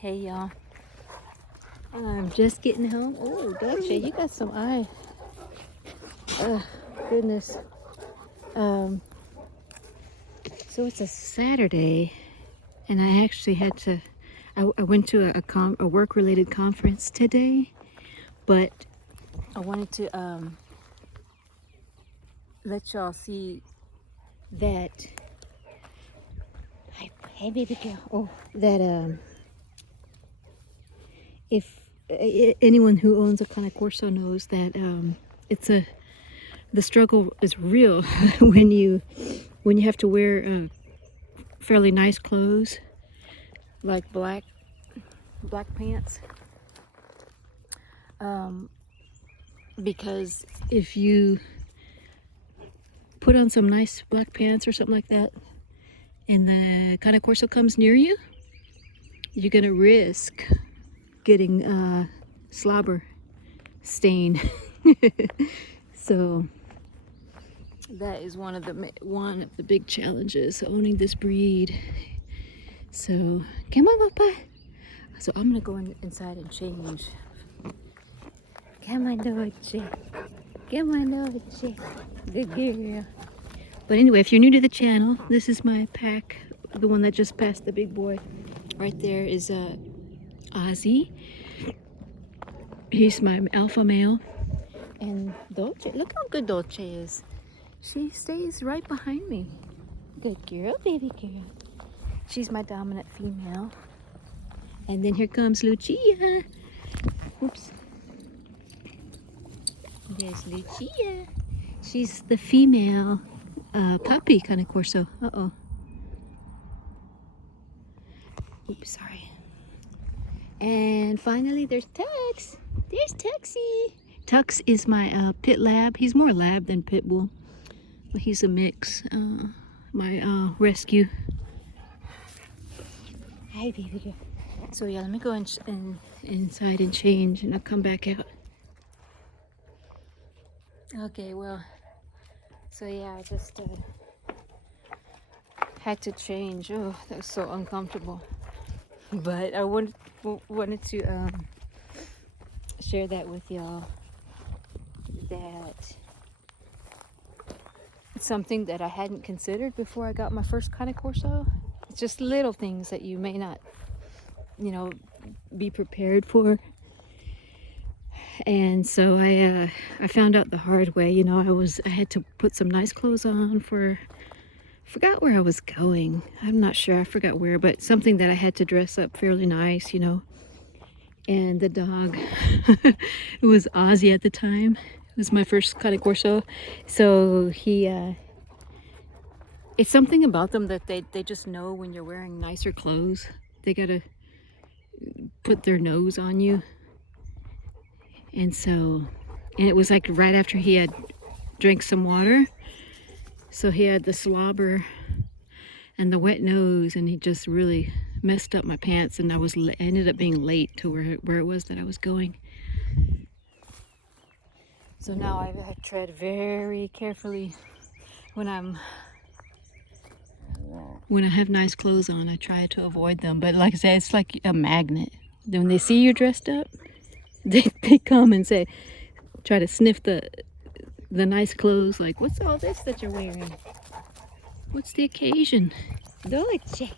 Hey y'all, I'm just getting home. Oh, Dolce, you got some eye. Goodness. So it's a Saturday, and I actually had to. I went to a work-related conference today, but I wanted to let y'all see that. Hey, baby girl. Oh, that if anyone who owns a Cane Corso knows that the struggle is real when you have to wear fairly nice clothes like black pants, because if you put on some nice black pants or something like that and the Cane Corso comes near you, you're gonna risk getting slobber stain. So that is one of the big challenges owning this breed. So come on, Papa. So I'm gonna go inside and change. Come on, Dolce. Come on, Dolce. Good girl. But anyway, if you're new to the channel, this is my pack. The one that just passed the big boy. Right there is Ozzy. He's my alpha male. And Dolce, look how good Dolce is. She stays right behind me. Good girl, baby girl. She's my dominant female. And then here comes Lucia. Oops. There's Lucia. She's the female puppy Cane Corso. Uh-oh. Oops, sorry. And finally, there's Tux. There's Tuxie. Tux is my pit lab. He's more lab than pit bull. Well, he's a mix. My rescue. Hi, baby girl. So yeah, let me go inside and change, and I'll come back out. Okay, well, so yeah, I just had to change. Oh, that was so uncomfortable. But I wanted to share that with y'all. That it's something that I hadn't considered before I got my first Cane Corso. It's just little things that you may not, be prepared for. And so I found out the hard way. I had to put some nice clothes on forgot where I was going. I'm not sure. I forgot where, but something that I had to dress up fairly nice, And the dog, it was Ozzy at the time. It was my first Cane Corso. So he, it's something about them that they just know when you're wearing nicer clothes. They gotta put their nose on you. And it was like right after he had drank some water. So he had the slobber and the wet nose, and he just really messed up my pants, and I ended up being late to where it was that I was going. So now I tread very carefully when I have nice clothes on. I try to avoid them, but like I said, it's like a magnet. When they see you dressed up, they come and try to sniff the nice clothes, like, what's all this that you're wearing? What's the occasion? Dolce.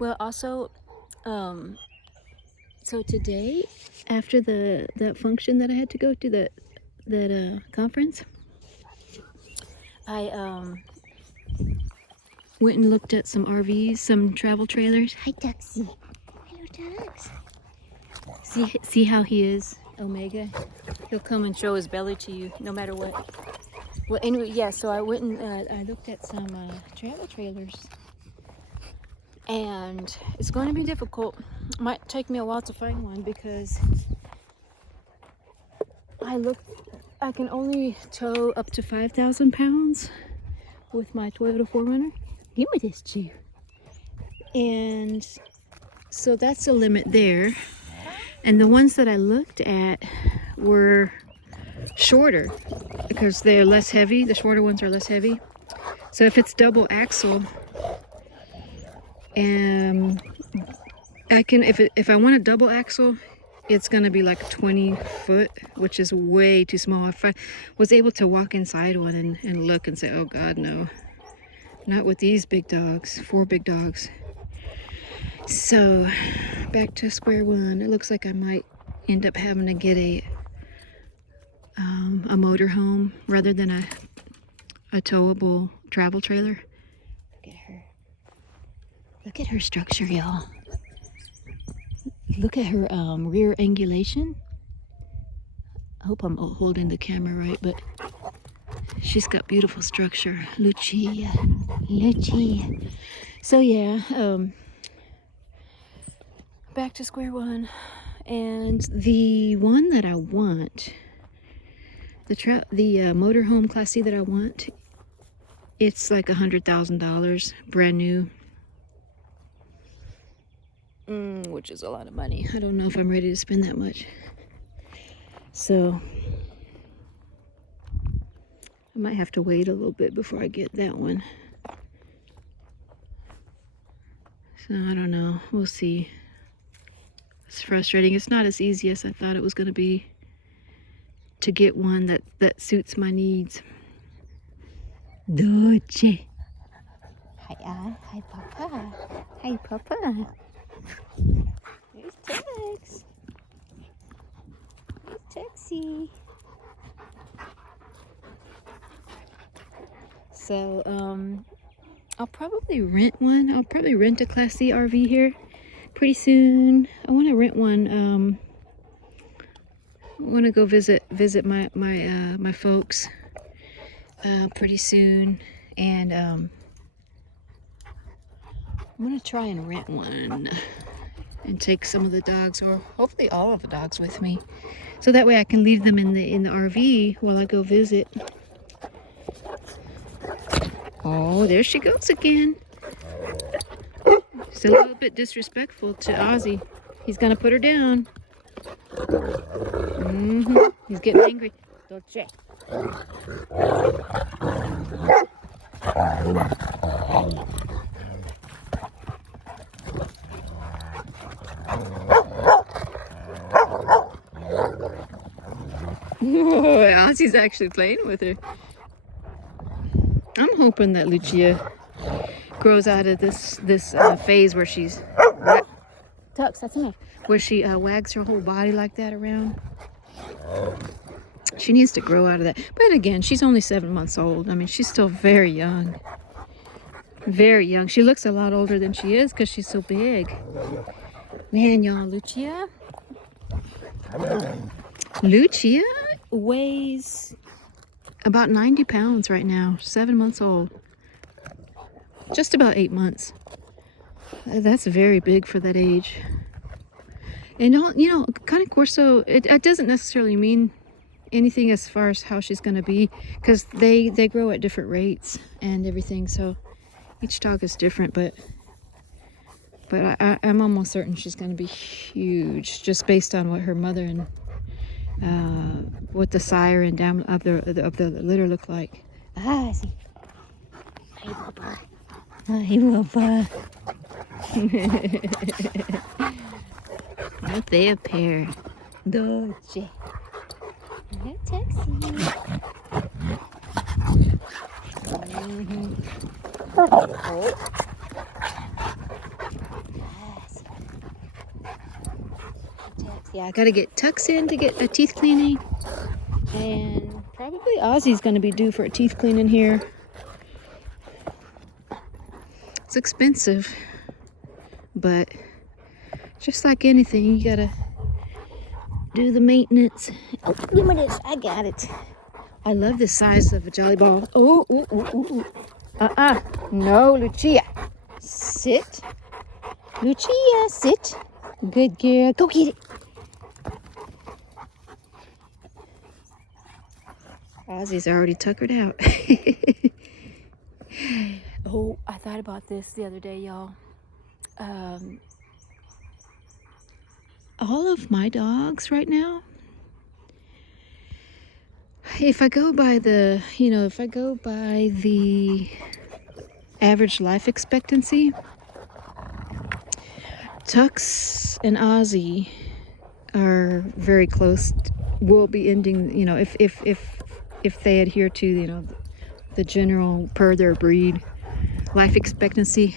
Well, also, so today, after that function that I had to go to, that conference, I went and looked at some RVs, some travel trailers. Hi, Tuxie. Hello, Tux. See how he is, Omega? He'll come and show his belly to you, no matter what. Well, anyway, yeah, so I went and I looked at some travel trailers. And it's going to be difficult. It might take me a while to find one because I can only tow up to 5,000 pounds with my Toyota 4Runner. Give me this, Chief. And so that's the limit there. And the ones that I looked at were shorter because they're less heavy. The shorter ones are less heavy. So if it's double axle, I can, if I want a double axle, it's gonna be like 20 foot, which is way too small. If I was able to walk inside one and look and say, oh God, no, not with these big dogs, 4 big dogs. So back to square one. It looks like I might end up having to get a motorhome rather than a towable travel trailer. Look at her. Look at her structure, y'all. Look at her rear angulation. I hope I'm holding the camera right, but she's got beautiful structure. Lucia. So yeah, back to square one. And the one that I want, the motorhome Class C that I want, it's like $100,000, brand new. Which is a lot of money. I don't know if I'm ready to spend that much. So I might have to wait a little bit before I get that one. So I don't know. We'll see. It's frustrating. It's not as easy as I thought it was going to be to get one that suits my needs. Dolce. Hi, hi, Papa. Hi, Papa. There's Tex. There's Texie. So, I'll probably rent one. I'll probably rent a Class C RV here pretty soon. I want to rent one. I want to go visit my folks pretty soon, and I'm gonna try and rent one and take some of the dogs, or hopefully all of the dogs, with me, so that way I can leave them in the RV while I go visit. Oh, there she goes again. She's a little bit disrespectful to Ozzy. He's gonna put her down. He's getting angry. Dolce. Ozzy's actually playing with her. I'm hoping that Lucia grows out of this phase where she's Tux, that's enough. Where she wags her whole body like that around. She needs to grow out of that. But again, she's only 7 months old. I mean, she's still very young. Very young. She looks a lot older than she is because she's so big. Man, y'all, Lucia weighs about 90 pounds right now. 7 months old. Just about 8 months. That's very big for that age. And Cane Corso, it doesn't necessarily mean anything as far as how she's going to be, because they grow at different rates and everything. So each dog is different, but I'm almost certain she's going to be huge, just based on what her mother and what the sire and dam of the litter look like. Ah, I see. Hey, Papa. Hey, Papa. Aren't they a pair? Dolce. No taxi. Oh. Yes. Yeah, I gotta get Tux in to get a teeth cleaning, and probably Ozzy's gonna be due for a teeth cleaning here. It's expensive, but just like anything, you gotta do the maintenance. Oh, give me this. I got it. I love the size of a Jolly Ball. Oh, ooh, ooh, ooh. No, Lucia. Sit. Lucia, sit. Good girl. Go get it. Ozzy's already tuckered out. Oh, I thought about this the other day, y'all. All of my dogs right now, if I go by the average life expectancy, Tux and Ozzy are very close. Will be ending, you know, if they adhere to, you know, the general per their breed life expectancy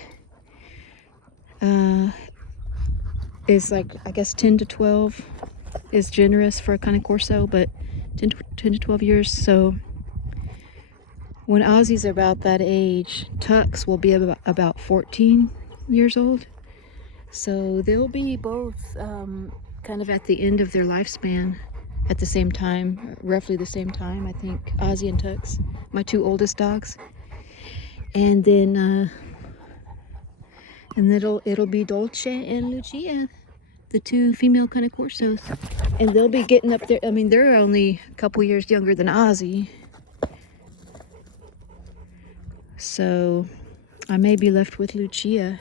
is like, I guess 10 to 12 is generous for a Cane Corso, but 10 to 12 years. So when Ozzy's about that age, Tux will be about 14 years old. So they'll be both kind of at the end of their lifespan at the same time, roughly the same time, I think. Ozzy and Tux, my two oldest dogs. And then it'll be Dolce and Lucia, the two female Cane Corsos. And they'll be getting up there. I mean, they're only a couple years younger than Ozzy. So I may be left with Lucia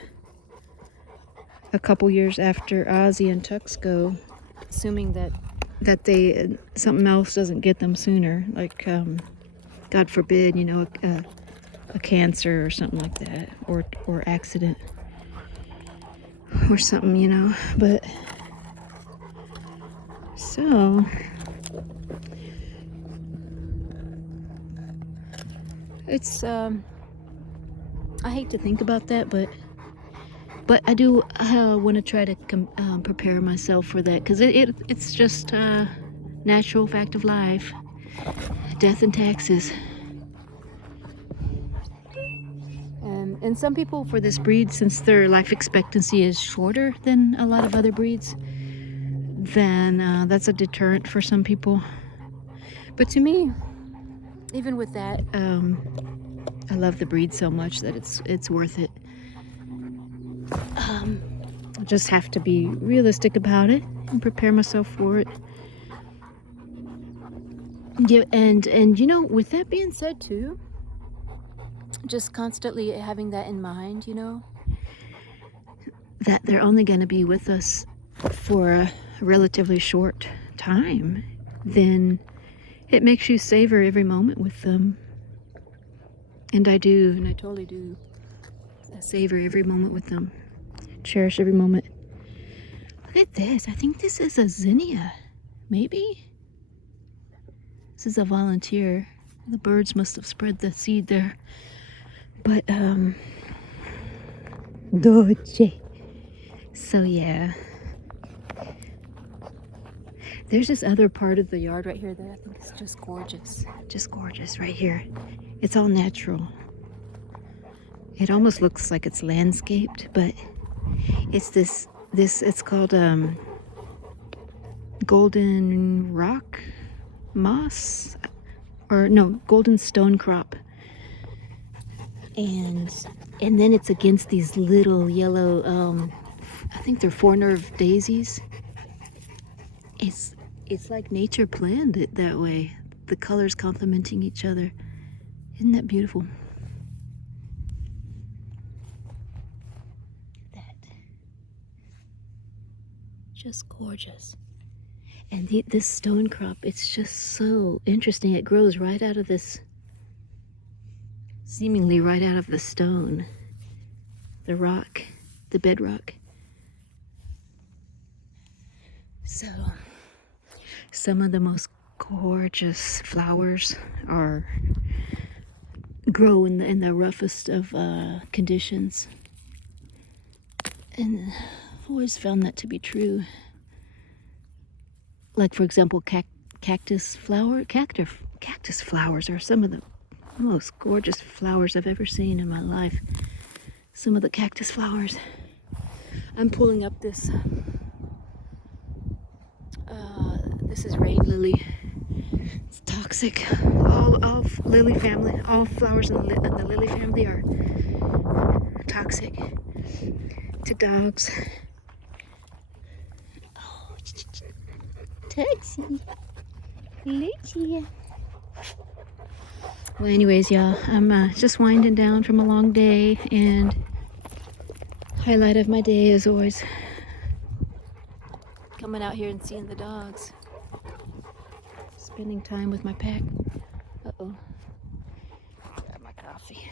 a couple years after Ozzy and Tux go, assuming that they something else doesn't get them sooner, like God forbid, you know, a cancer or something like that, or accident or something, you know. But so it's I hate to think about that, but I do want to try to prepare myself for that, because it's just a natural fact of life. Death and taxes. And some people for this breed, since their life expectancy is shorter than a lot of other breeds, then that's a deterrent for some people. But to me, even with that, I love the breed so much that it's worth it. I just have to be realistic about it and prepare myself for it. Yeah, and you know, with that being said too, just constantly having that in mind, you know, that they're only going to be with us for a relatively short time, then it makes you savor every moment with them. And I do, and I totally do savor every moment with them. Cherish every moment. Look at this. I think this is a zinnia. Maybe? This is a volunteer. The birds must have spread the seed there. But, Dolce. So, yeah. There's this other part of the yard right here that I think is just gorgeous. Just gorgeous right here. It's all natural. It almost looks like it's landscaped, but it's this it's called golden rock moss, or no, golden stone crop. And then it's against these little yellow I think they're four-nerve daisies. It's like nature planned it that way. The colors complementing each other. Isn't that beautiful? Just gorgeous. And this stone crop, it's just so interesting. It grows right out of this, seemingly right out of the stone, the rock, the bedrock. So some of the most gorgeous flowers grow in the roughest of conditions, and I've always found that to be true. Like, for example, cactus flowers are some of the most gorgeous flowers I've ever seen in my life. Some of the cactus flowers. I'm pulling up this. This is rain lily. It's toxic. All lily family, all flowers in the lily family are toxic to dogs. Oh, Tuxie, Lucia. Well, anyways, y'all, I'm just winding down from a long day, and highlight of my day is always coming out here and seeing the dogs, spending time with my pack. Uh-oh, got my coffee.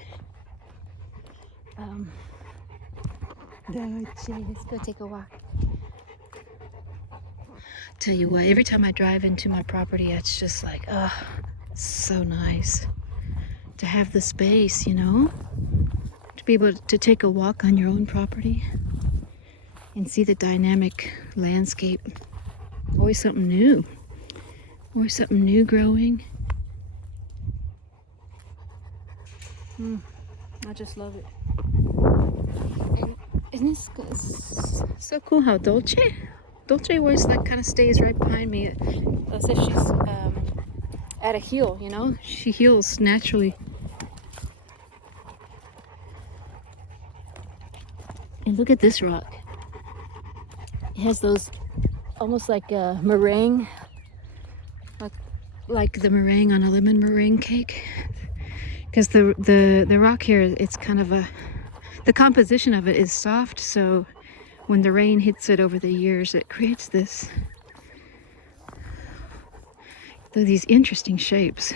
Let's go take a walk. Tell you what, every time I drive into my property, it's just like, oh, so nice to have the space, you know, to be able to take a walk on your own property and see the dynamic landscape. Always something new. Always something new growing. I just love it. And isn't this so cool how Dolce always like kind of stays right behind me as if she's at a heel, you know? She heals naturally. And look at this rock. It has those almost like a meringue, like the meringue on a lemon meringue cake. Because the rock here, it's kind of the composition of it is soft, so when the rain hits it over the years, it creates these interesting shapes.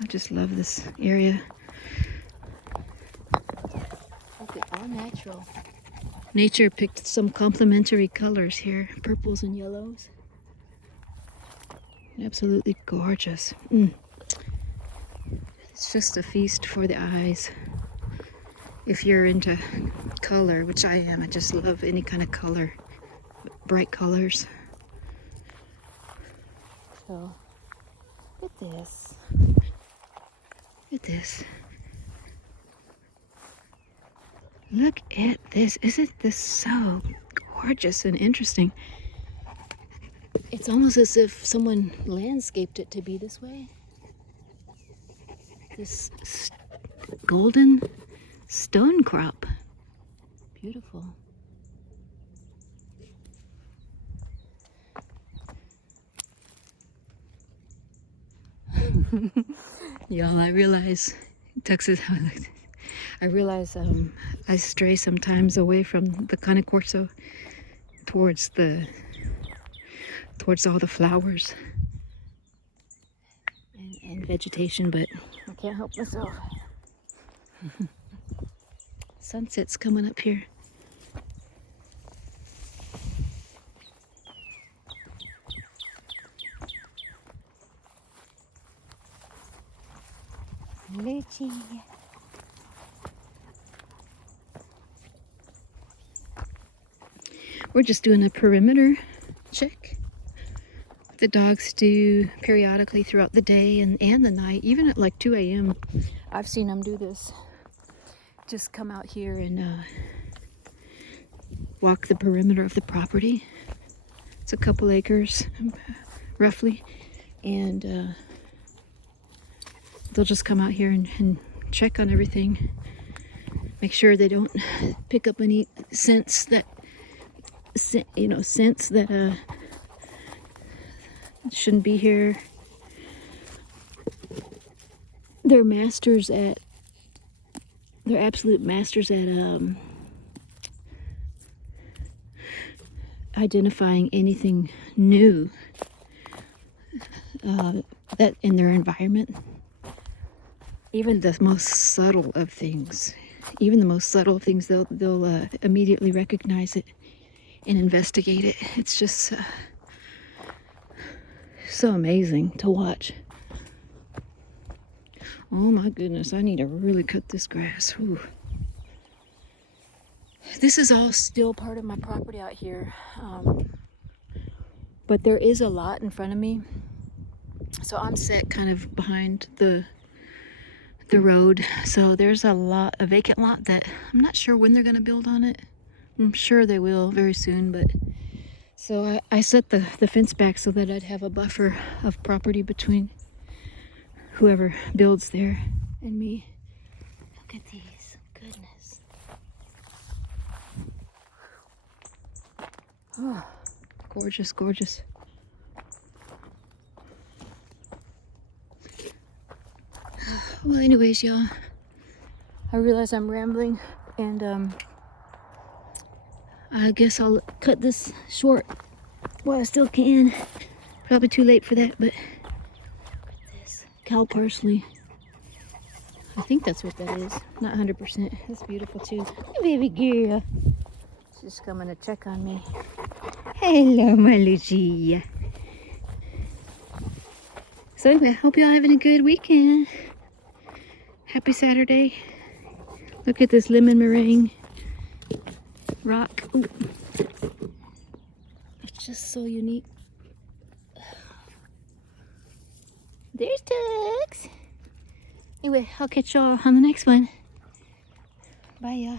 I just love this area. Look at all natural. Nature picked some complementary colors here, purples and yellows. Absolutely gorgeous. It's just a feast for the eyes. If you're into color, which I am, I just love any kind of color, bright colors. So, look at this. Look at this. Look at this. Isn't this so gorgeous and interesting? It's almost as if someone landscaped it to be this way. This golden stone crop. Beautiful. Y'all, I realize Texas, I realize I stray sometimes away from the Cane Corso towards all the flowers and vegetation, but I can't help myself. Sunset's coming up here. Lucy. We're just doing a perimeter check. The dogs do periodically throughout the day and the night, even at like 2 a.m. I've seen them do this. Just come out here and walk the perimeter of the property. It's a couple acres, roughly, and they'll just come out here and check on everything. Make sure they don't pick up any scents that shouldn't be here. They're absolute masters at identifying anything new that in their environment. Even the most subtle of things, they'll immediately recognize it and investigate it. It's just so amazing to watch. Oh my goodness, I need to really cut this grass. Whew. This is all still part of my property out here, but there is a lot in front of me, so I'm set kind of behind the road. So there's a vacant lot that I'm not sure when they're going to build on it. I'm sure they will very soon, but so I set the fence back so that I'd have a buffer of property between whoever builds there and me. Look at these. Goodness. Oh, gorgeous, gorgeous. Well, anyways, y'all, I realize I'm rambling, and I guess I'll cut this short while I still can. Probably too late for that, but look at this cow parsley. I think that's what that is. Not 100%. That's beautiful too. Baby girl. She's coming to check on me. Hello, my Lucia. So anyway, I hope y'all having a good weekend. Happy Saturday. Look at this lemon meringue rock. Ooh. It's just so unique. There's Tux. Anyway, I'll catch y'all on the next one. Bye, y'all.